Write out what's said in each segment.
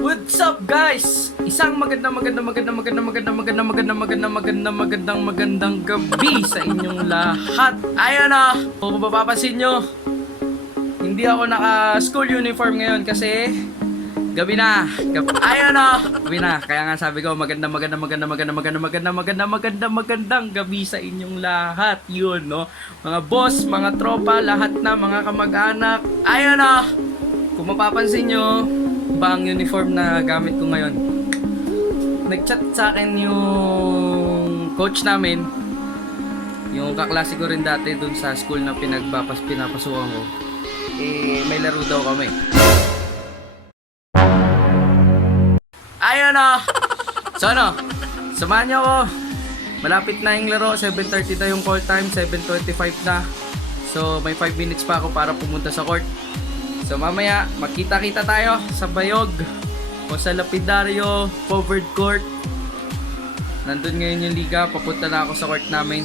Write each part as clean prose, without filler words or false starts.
What's up guys? Isang magandang gabi sa inyong lahat. Ayan na, kung mapapansin nyo, hindi ako naka school uniform ngayon kasi gabi na. Ayan na, gabi na. Kaya nga sabi ko magandang gabi sa inyong lahat. Yun no, mga boss, mga tropa, lahat na mga kamag-anak. Ayan na, kung mapapansin nyo, ba ang uniform na gamit ko ngayon. Nag-chat sa akin yung coach namin, yung kaklase ko rin dati dun sa school na pinapasukan ko. Eh, may laro daw kami. Ayun na! So ano, samahan niyo ako. Malapit na yung laro, 7:30 na yung call time, 7:25 na. So may 5 minutes pa ako para pumunta sa court. So mamaya, magkita-kita tayo sa Bayog o sa Lapidario Forward Court. Nandun ngayon yung liga, papunta na ako sa court namin.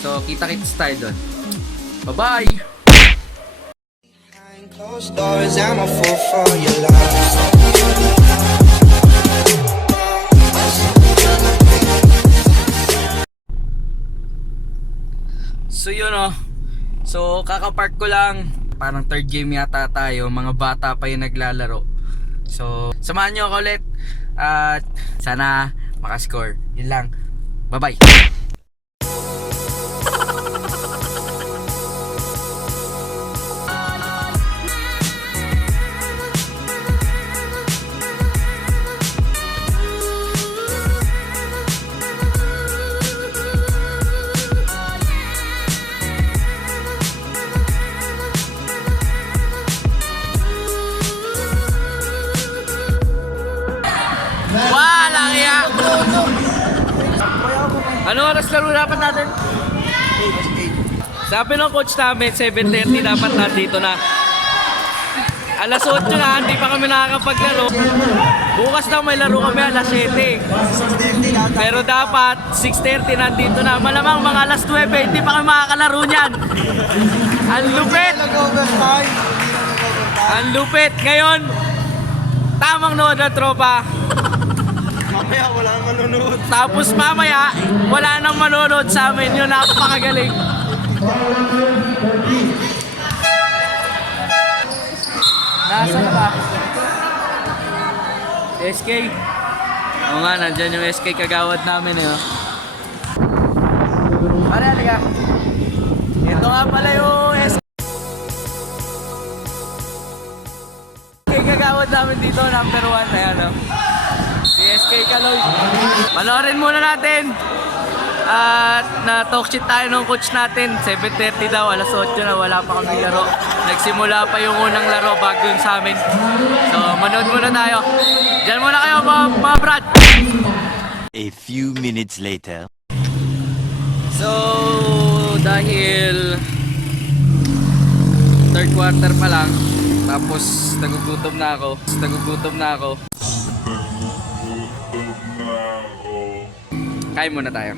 So kita-kits tayo doon. Bye-bye! Closed doors, I'm a fool for your love. So yun o. So kakapark ko lang. Parang third game yata tayo. Mga bata pa yung naglalaro. So samahan nyo ako ulit. At sana makascore. Yun lang. Bye-bye. Walang iya! Ano oras laro dapat natin? Sabi ng coach namin, 7:30 dapat nandito na. Alas 8 na, hindi pa kami nakakapaglaro. Bukas daw may laro kami alas 7. Pero dapat 6:30 nandito na. Malamang mga alas 9, hindi pa kami makakalaro niyan. Ang lupit! Ang lupit! Ngayon, tamang nood na tropa. Mamaya wala nang manonood. Tapos mamaya, wala nang manonood sa amin. Yun, napakagaling. Nasaan ba? SK. Oo nga, nandyan yung SK kagawad namin eh. Ano yan, liga? Ito nga pala yung SK kagawad namin dito, number 1. Ayan o. Si SK Kaloy. Panoorin muna natin. At na-talk shit tayo ng coach natin. 7:30 daw, alas 8 na, wala pa kami laro. Nagsimula pa yung unang laro bago yun sa amin. So, manood muna tayo. Diyan muna kayo mga brad. A few minutes later. So, dahil third quarter pa lang, tapos nagugutom na ako. Kain muna tayo.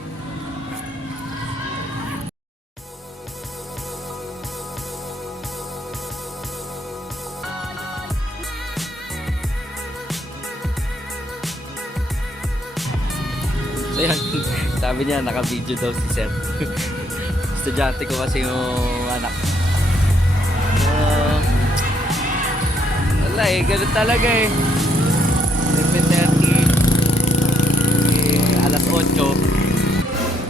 So yan, sabi niya naka-video daw si Sir. Estudyante ko kasi yung anak. Wala eh, ganun talaga eh. 7:30 alas 8,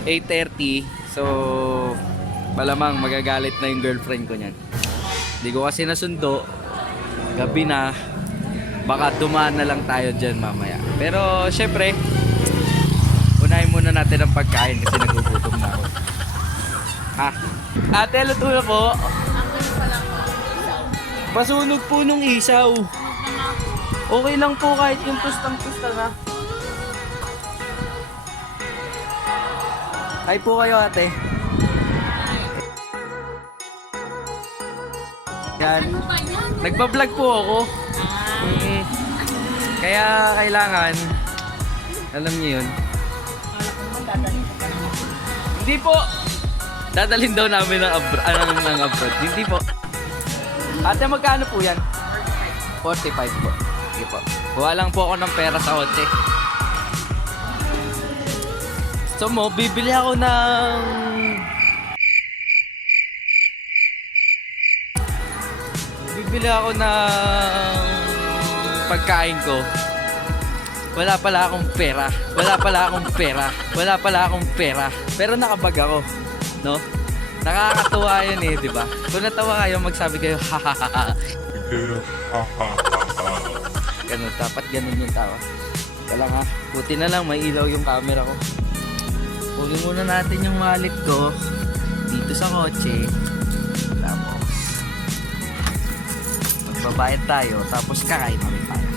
8:30. So malamang magagalit na yung girlfriend ko niyan. Hindi ko kasi nasundo. Gabi na. Baka dumaan na lang tayo dyan mamaya. Pero syempre, unahin muna natin ang pagkain kasi nagugutom na ako. Ha? Ate, luto na po. Pasunog po nung isaw. Okay lang po kahit yung tustang-tusta na. Hi po kayo ate. Yan. Nagpa-vlog po ako. Kaya kailangan, alam niyo yun. Hindi po. Dadalhin daw namin ng abroad. Hindi po. Ate, magkano po yan? 45 po. Sige po. Kuha lang po ako ng pera sa kotse. So mo, bibili ako ng... Bibili ako ng pagkain ko. Wala pala akong pera. Wala pala akong pera. Wala pala akong pera. Pero nakabag ako. No? Nakakatuwa yun eh, di ba? Kung natawa kayo, magsabi kayo, hahaha. Ganun, dapat ganun yung tawa. Kaya nga, buti na lang, may ilaw yung camera ko. Kunin muna natin yung wallet ko dito sa kotse. Tapos, magbabayad tayo, tapos kakain na rin tayo.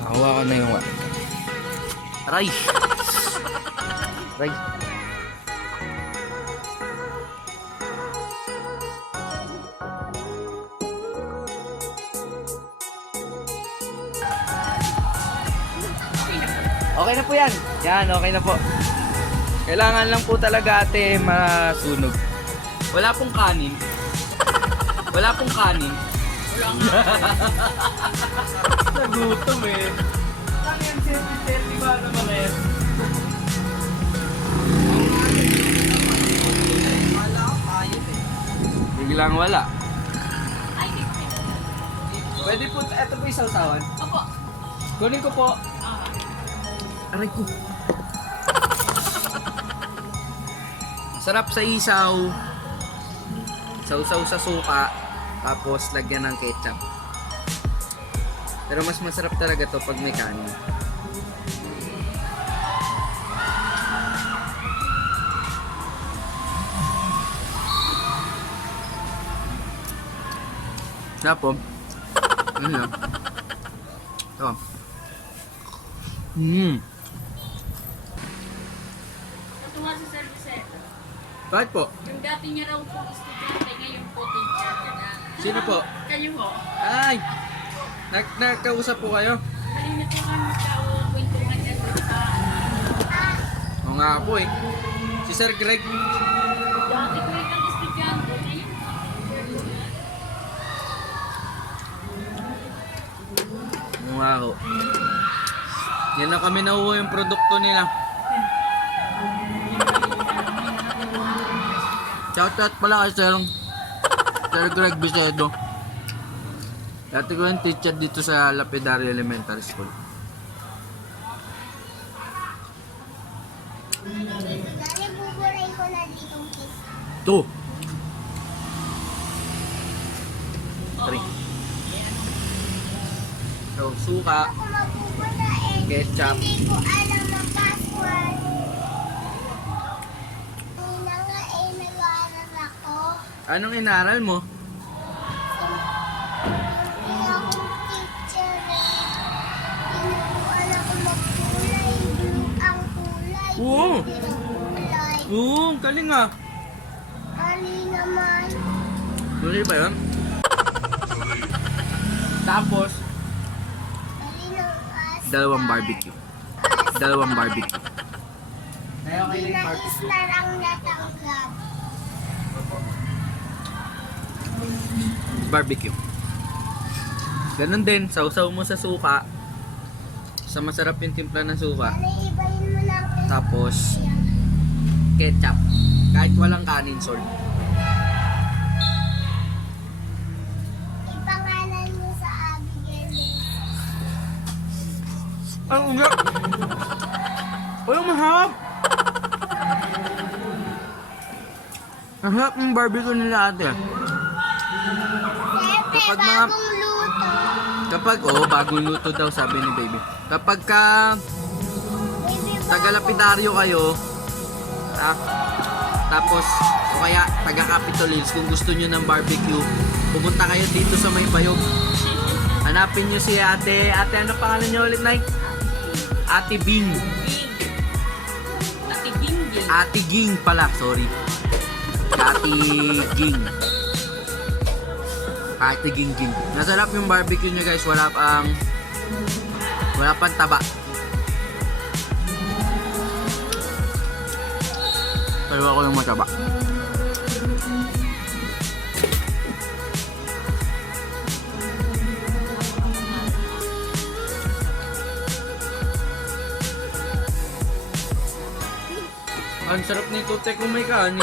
Nakuha ko na yung wallet. Aray! Aray! Okay na po yan. Yan, okay na po. Kailangan lang po talaga ate masunog. Wala pong kanin. Wala pong kanin. Wala nga. Nagutom eh. Saan yan, senti ba naman eh? Wala ka payot eh. Biglang wala. Pwede po, eto po yung sausawan. Opo. Kunin ko po. Aray ko. Sarap sa isaw. Sausaw sa suka. Tapos lagyan ng ketchup. Pero mas masarap talaga to pag may kanin. Tapos, ano lang. Ito. Natuwa sa service eh. Bakit po? Yung dati niya raw po estudyante, ngayon po teacher ka na. Sino po? Kayo po. Ay! Nagkausap po kayo? Kanina po kami magkakwentuhan dyan sa... Oo nga po eh. Si Sir Greg. Dati ko rin ang estudyante, ngayon. Oo nga po. Yan na kami nauho yung produkto nila. Shoutout pala kay Sir Greg Bisedo. Dati ko yung teacher dito sa Lapidario Elementary School. Dali, buburay ko na ditong kiss. Ito! Three. So, suka, Ako mabubula eh. ketchup. Hindi ko alam ang password. Una nga eh, nag-aaral ako. Anong inaral mo? Hindi akong teacher eh. Hindi ko alam kung magkulay. Ang kulay. Oo. Hindi ang kulay. Oo, galing ah. Mali naman. Mali ba yun? Tapos, Mali ng astar. dalawang barbecue. Dalawang barbecue. Kaya okay Hindi na na yung barbecue. istar ang natanggap. Barbecue. Ganun din, sausaw mo sa suka. Sa masarap yung timpla ng suka. Dali, ibahin mo na ang Tapos, ketchup. Kahit walang kanin, salt. ipangalan mo sa Abigail. Ang uga! Ay, ang mahap! Ang harap ng barbecue nila ate. Siyempre, Kapag mga- bagong luto. Kapag, bagong luto daw sabi ni baby. Kapag ka Baby, taga-lapidaryo kayo, tapos, o kaya taga-Capitol Hills, kung gusto nyo ng barbecue, pumunta kayo dito sa May Bayog. Hanapin nyo si ate, ano pangalan nyo ulit, Nay? Ate Bing. Ate Bingbing. Ate Ging pala, sorry. Ate Ging. Ate Ging Ging. Masarap yung barbecue nyo guys, wala pang taba. Pero ako yung mataba. Ang sarap nito, te, kung may kanin.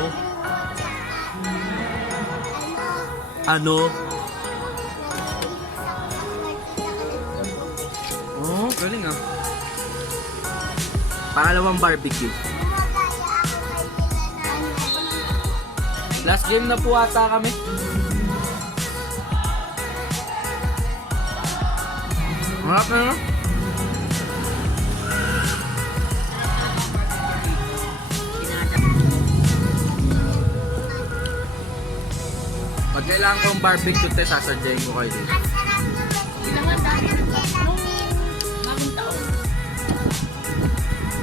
Oh. Ano? Oh, galing ah. Pangalawang barbecue. Last game na po ata kami. Harap na no? Pag kailangan kong barbecue, te, sasadyain ko kayo dito. Kailangan dahil nung bagong taon.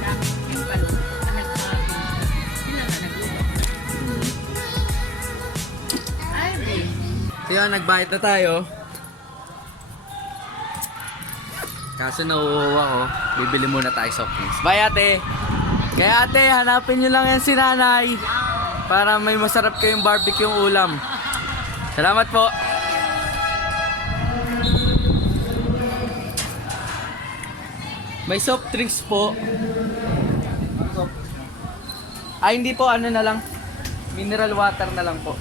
Dami yung balon. Lahat na sila na nagluto. Ay, babe. So yun, nagbayad na tayo. Kaso nauuwa ko, bibili muna tayo soft drinks. Bye ate! Kaya ate, hanapin nyo lang yan si nanay para may masarap kayong barbecue yung ulam. Salamat po! May soft drinks po. Ay hindi po, ano na lang. Mineral water na lang po.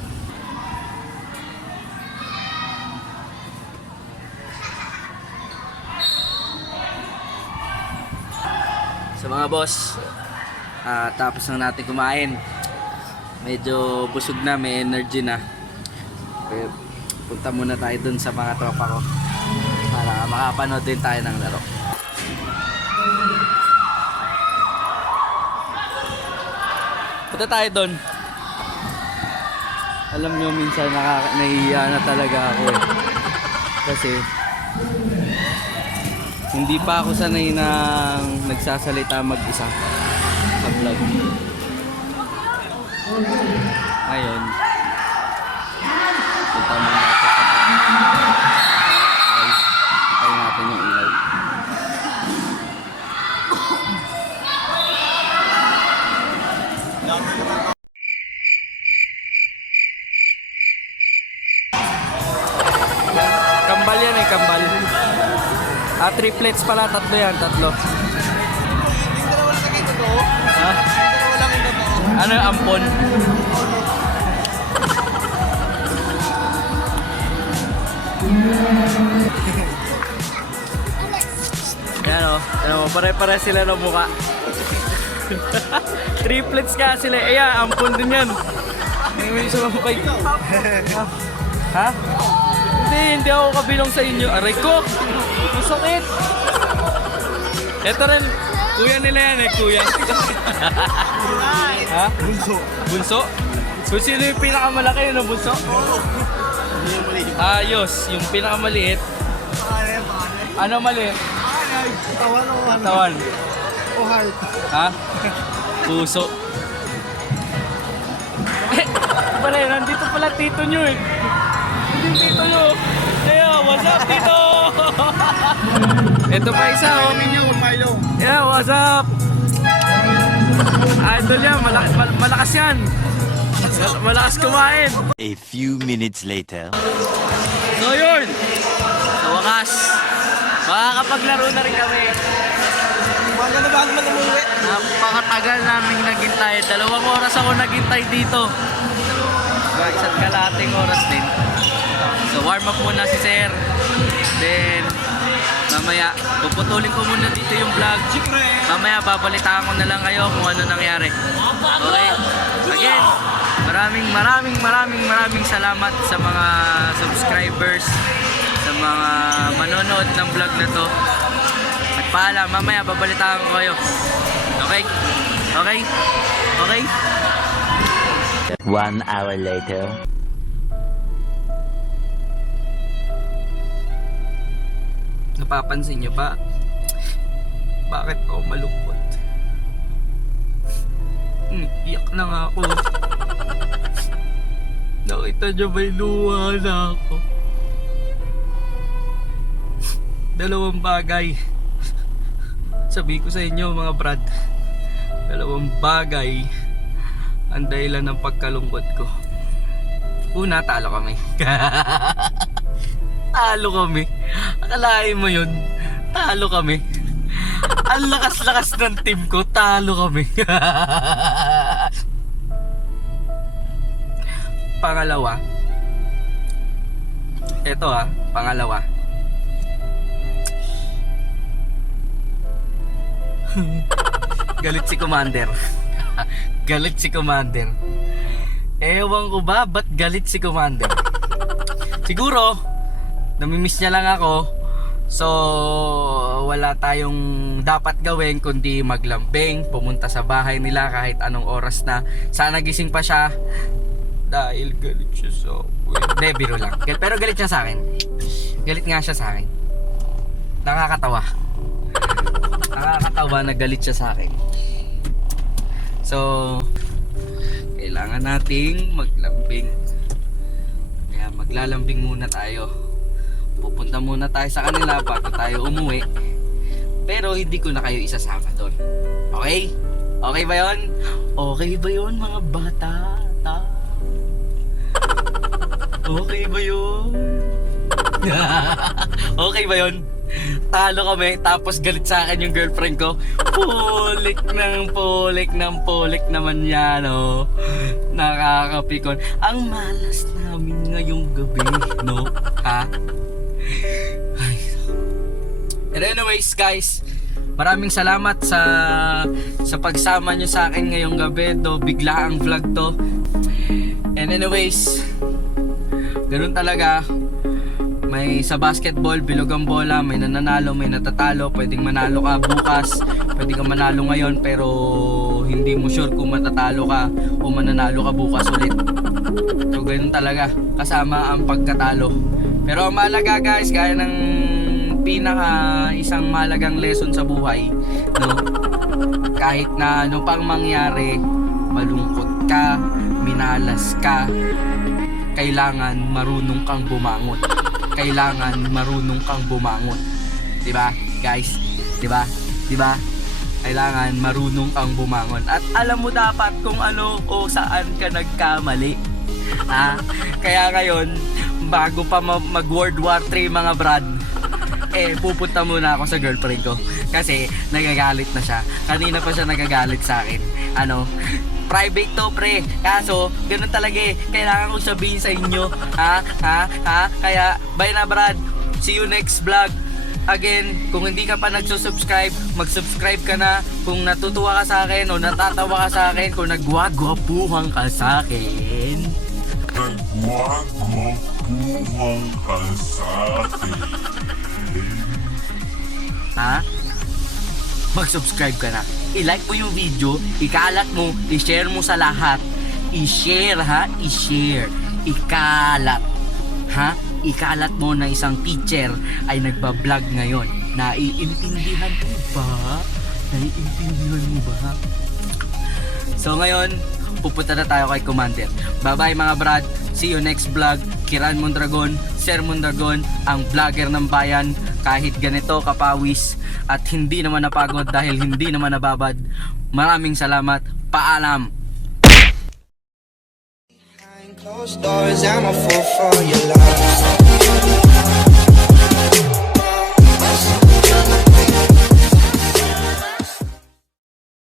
So mga boss, tapos na natin kumain. Medyo busog na, may energy na. Kaya punta muna tayo dun sa mga tropa ko para makapanood din tayo ng laro. Punta tayo dun. Alam nyo, minsan nahihiya na talaga ako eh. Kasi hindi pa ako sanay ng nagsasalita mag-isa sa vlog. Ngayon, punta muna ako sa vlog. Okay, tayo natin yung ilaw. Kambal yan eh, kambal. Triplets pala, tatlo yan, tatlo. Yung dalawa lang kayo totoo. Ha? Yung dalawa lang yung totoo. Ano yung ampon? Yan o, pare-pare sila ng mukha. Triplets ka sila. Eh yan, ampon din yan. May isa mukha. Ha? Hindi ako kabilang sa inyo. Aray ko! Masakit! Ito rin, kuya nila yan eh, kuya. Ha? Bunso. Bunso? Kung sino yung pinakamalaki yun, bunso? Ayos, yung pinakamaliit. Ano maliit? Tawan o ano? Tawan. O heart. Ha? Puso. Pala, nandito pala tito nyo eh. Hindi yung tito nyo. Kaya, what's up tito? Ito pa isa oh. Milo. Yeah, what's up? Idol yan, malakas yan. Malakas kumain. A few minutes later. So yun, sa wakas, makakapaglaro na rin kami. Maganda bago man umuwi. Napakatagal naming naghintay. 2 oras ako naghintay dito. Isa't kalating oras din. So warm up muna si Sir. Then mamaya puputulin ko muna dito yung vlog. Mamaya babalitaan ko na lang kayo kung ano nangyari. Okay? Again, maraming salamat sa mga subscribers, sa mga manonood ng vlog na to. At paalam, mamaya babalitaan ko kayo. Okay? Okay? Okay? 1 hour later. Napapansin nyo ba? Bakit ako malungkot? Iyak na nga ako. Nakita nyo ba yung luha na ako? Dalawang bagay. Sabi ko sa inyo mga brad, dalawang bagay ang dahilan ng pagkalungkot ko. Una, talo kami. Talo kami. Akalain mo yun, talo kami. Ang lakas-lakas ng team ko, talo kami. Pangalawa, eto pangalawa. Galit si Commander. Galit si Commander. Ewan ko ba ba't galit si Commander? Siguro namimiss niya lang ako. So wala tayong dapat gawin kundi maglambing, pumunta sa bahay nila kahit anong oras na. Sana gising pa siya dahil galit siya sa akin. Hindi, biro lang. Pero galit siya sa akin. Galit nga siya sa akin. Nakakatawa. Nakakatawa na galit siya sa akin. So kailangan nating maglambing. Kaya maglalambing muna tayo. Pupunta muna tayo sa kanila bago tayo umuwi. Pero hindi ko na kayo isasama doon. Okay? Okay ba yun? Okay ba yun mga bata? Okay ba yun? Okay ba yun? Talo kami tapos galit sa akin yung girlfriend ko. Pulik naman yan, oh. Nakakapikon. Ang malas namin ngayong gabi, no? Ha? Ay. Pero anyways guys, maraming salamat sa pagsama nyo sa akin ngayong gabi. Bigla ang vlog to. And anyways, ganun talaga. May sa basketball, bilog ang bola, may nananalo, may natatalo. Pwedeng manalo ka bukas, pwede kang manalo ngayon, pero hindi mo sure kung matatalo ka o mananalo ka bukas ulit. So ganun talaga, kasama ang pagkatalo. Pero ang mahalaga guys, gaya ng isang mahalagang lesson sa buhay, no? Kahit na ano pang mangyari, malungkot ka, minalas ka, kailangan marunong kang bumangon. Kailangan marunong kang bumangon. 'Di ba, guys? 'Di ba? 'Di ba? Kailangan marunong kang bumangon. At alam mo dapat kung ano o saan ka nagkamali. Kaya ngayon, bago pa mag World War 3 mga brad, pupunta muna ako sa girlfriend ko kasi nagagalit na siya. Kanina pa siya nagagalit sa akin. Private to pre, kaso ganun talaga kailangan ko sabihin sa inyo. Kaya bye na brad, see you next vlog. Again, kung hindi ka pa nagsusubscribe, mag-subscribe ka na. Kung natutuwa ka sa akin o natatawa ka sa akin, kung nagwagwapuhan ka sa akin, Nagwagwapuhan ka sa akin. mag-subscribe ka na. I-like mo yung video, ikalat mo, i-share mo sa lahat. I-share i-share. Ikalat. Ikalat mo na isang teacher ay nagbablog ngayon. Naiintindihan mo ba? So ngayon, pupunta na tayo kay Commander. Bye-bye mga brad. See you next vlog. Kiran Mondragon, Sir Mondragon, ang vlogger ng bayan. Kahit ganito kapawis at hindi naman napagod dahil hindi naman nababad. Maraming salamat. Paalam. Behind closed doors, I'm a fool for your love.